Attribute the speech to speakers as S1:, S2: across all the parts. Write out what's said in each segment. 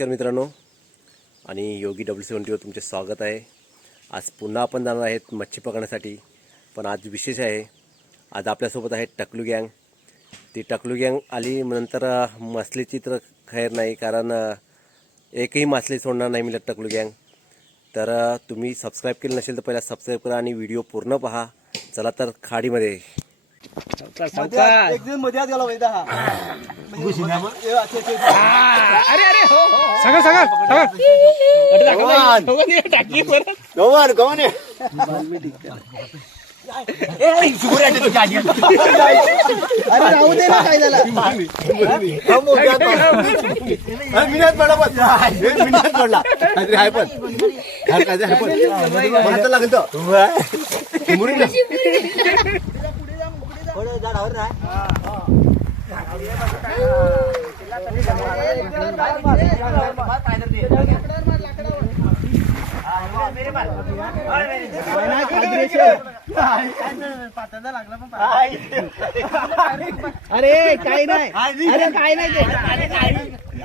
S1: नमस्कार मित्रांनो. आणि योगी डब्ल्यू सेवन्टीवर तुमचे स्वागत आहे. आज पुन्हा आपण जाणार आहेत मच्छी पकडण्यासाठी. पण आज विशेष आहे. आज आपल्यासोबत आहे टकलू गँग. ती टकलू गँग आली नंतर मासलीची तर खैर नाही कारण एकही मासली सोडणार नाही मिळत टकलू गँग. तर तुम्ही सबस्क्राईब केलं नसेल तर पहिला सबस्क्राईब करा आणि व्हिडिओ पूर्ण पहा. चला तर खाडीमध्ये
S2: मध्ये- एक दिवसमध्ये आत गेला वैदा हा. ए, असे- असे-
S3: सगळं सगळं सगळं.
S2: गवन गवन अरे राहू दे ना काय झालं. मिनिट पडला पण मिनिट पडला. काहीतरी आहे पण. काहीतरी आहे पण. मला तर लागेल तो. मुरुम ना. थोडं झाडावर राह. अरे काय नाही. अरे काय नाही ते.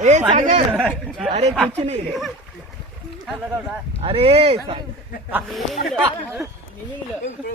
S2: ए सागर. अरे कुछ नाही. अरे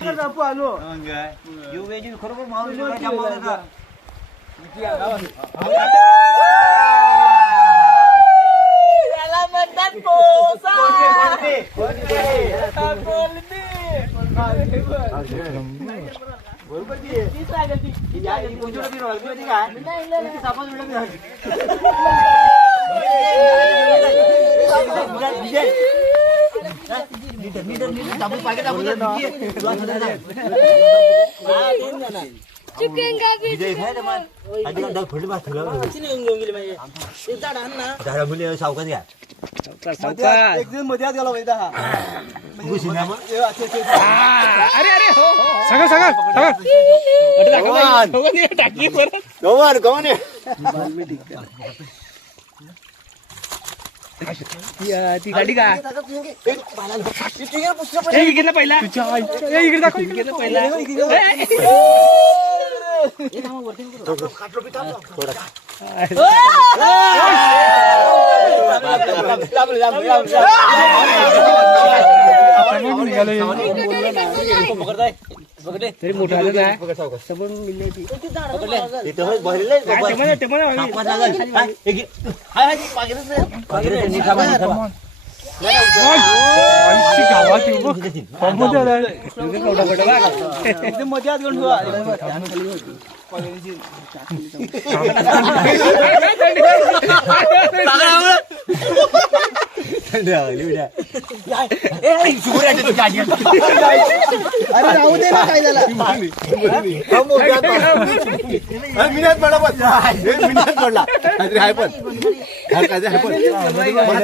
S2: Nerede bu आलो
S4: चुकेंगा भी
S2: एक दिवसमध्ये आत गेला हा असे- असे-
S3: सगळं सगळं सगळं
S2: गवन गवन
S3: ती गाडी का? इकडे पहिला. इकडे दाखव इकडे पहिला. तरी मोठा आलं ना सबून मिळले ती गावात
S2: अरे राहू दे ना काय झालं मिनिट पडला पण मिनिट पडला काहीतरी आहे पण हा, काहीतरी आहे पण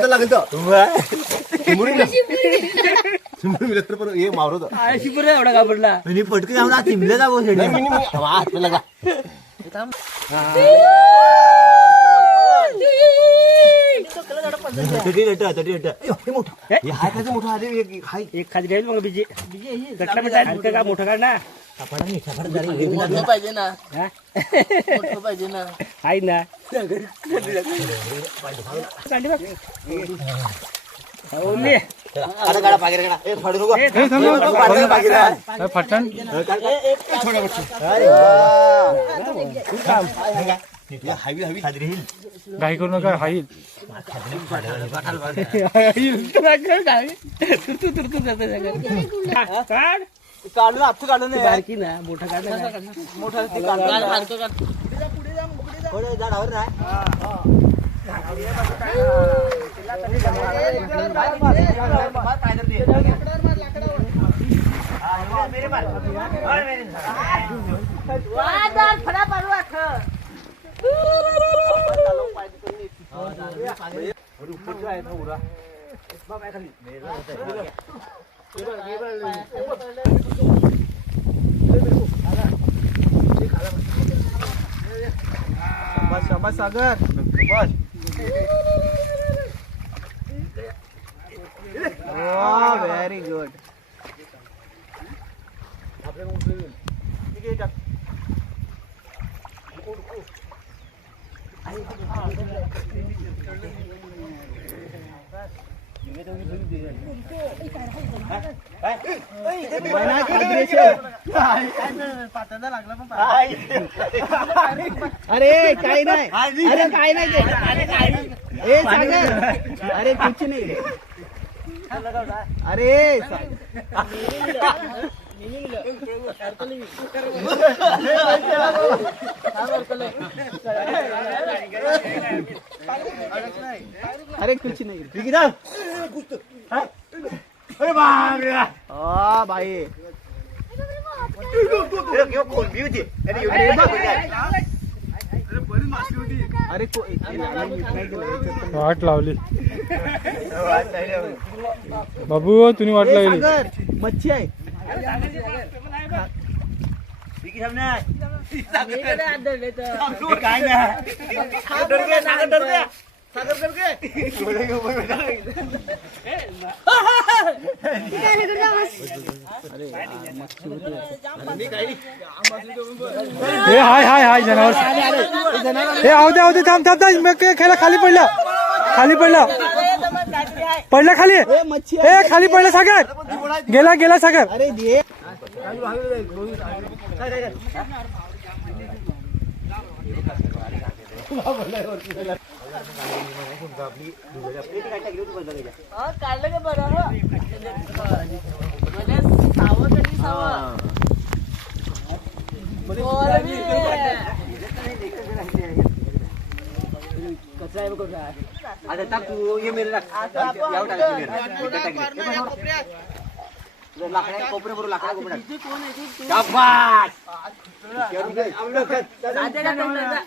S2: लागेल तो मुरुम मिळत तर पण हे मावरत
S3: एवढा घाबरला.
S2: आणि पटकन आम्हाला चिमले जा हात लागला
S3: एक खाली राहील मग बिजी. कटला मिठा हलका का? मोठा का ना.
S4: पाहिजे ना.
S3: हा?
S4: पाहिजे ना.
S3: आहे ना. कांडी बघ. फटण काही करू नका हाईल
S2: काढलं आत्ता काढलं नाही
S3: बारकी ना मोठं काढलं
S2: मोठं ते झाडावर
S4: राहा શાબાશ
S2: સાગર બસ Ah, व्हेरी गुड अरे काही नाही. अरे काय नाही ते. ए अरे कुछ नाही. अरे अरे कुछ नहीं भाई अरे को- ए, नाही,
S5: वाट लावली बाबू तुम्ही वाट
S2: सागर मच्छी आहे.
S5: हे हाय हाय हाय जनावर. हे आव दे आव दे थांब थांब मग खाली पडला? खाली पडला. पडला खाली.
S2: ए, मच्छी
S5: ए
S2: आहे
S5: खाली पडला सागर. गेला गेला सागर.
S2: अरे दे.
S6: काढलं का बरं म्हणजे आता आपण तिथे कोण आहे तू? तू. साध्या का तंगला?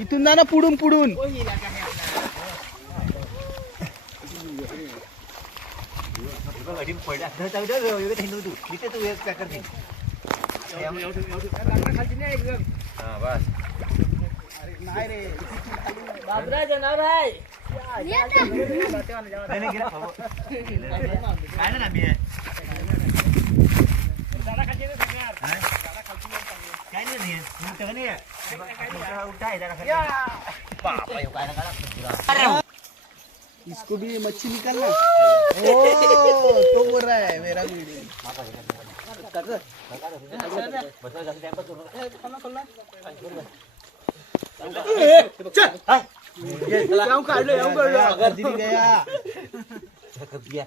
S2: इथून जा ना पुढून पुढून.
S6: बाबरा जनावर आहे?
S2: इसको भी मच्छी निकालना ओ तो बोल रहा है मेरा वीडियो। गया।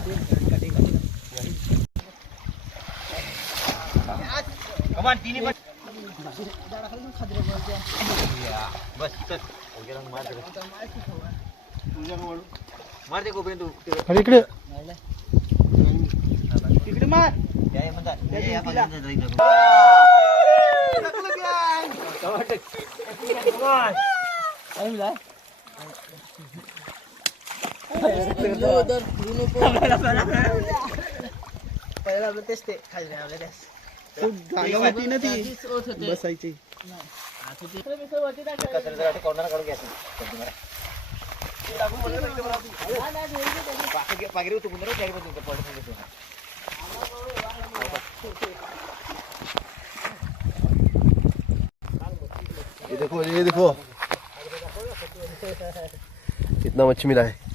S2: सांगितलं
S5: अरे इकडे
S2: तिकडे मार
S6: उधर फिरू नको
S2: पहिला आपलं तेच ते खाली तो जागा होती देखो ये
S6: देखो। कितना
S2: मच्छी
S6: मिला है।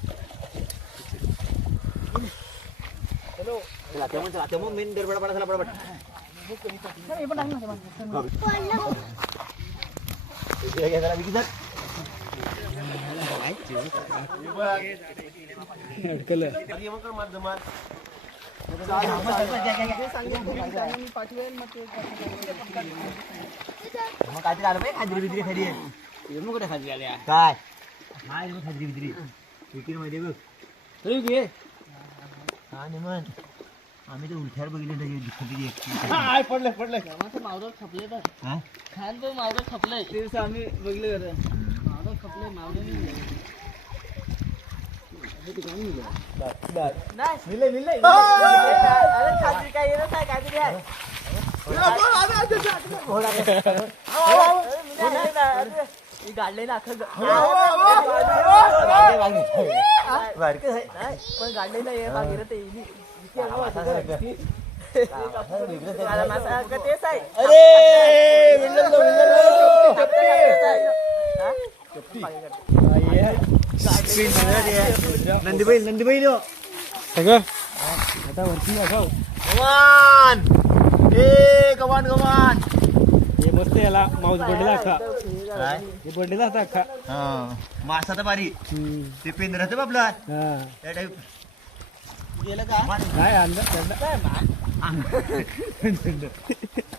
S6: Atemo men
S2: dari berapa salah berapa? Ya ya salah dikit.
S3: अडकलं
S2: काय आलं पाहिजे खाली
S6: मग कुठे
S3: काय
S2: नाही मग खाजरी आणि मग
S6: मावरं खपले बघ खान पण मावरं खपलंय
S7: दिवस आम्ही बघले खरं
S6: मावरं खपले मावरं
S7: मिले मिले
S6: अरे खात्री काय येणं काय काहीतरी आहे गाडले ना अख्खं पण गाडले ना ये बागेर ते तेच आहे.
S7: नंदीबाई नंदीबाई लो.
S3: सगळं? आता वरती
S2: गवान ए गवान गवान
S3: हे मस्त याला. माऊस बडलेला अख्खा. हे बडलेला होता अख्खा.
S2: हा. मासा तर बारी ते पेंद्राचं आपला
S3: हा.
S2: त्या टाईप.
S7: गेलं का?
S3: काय अंदाज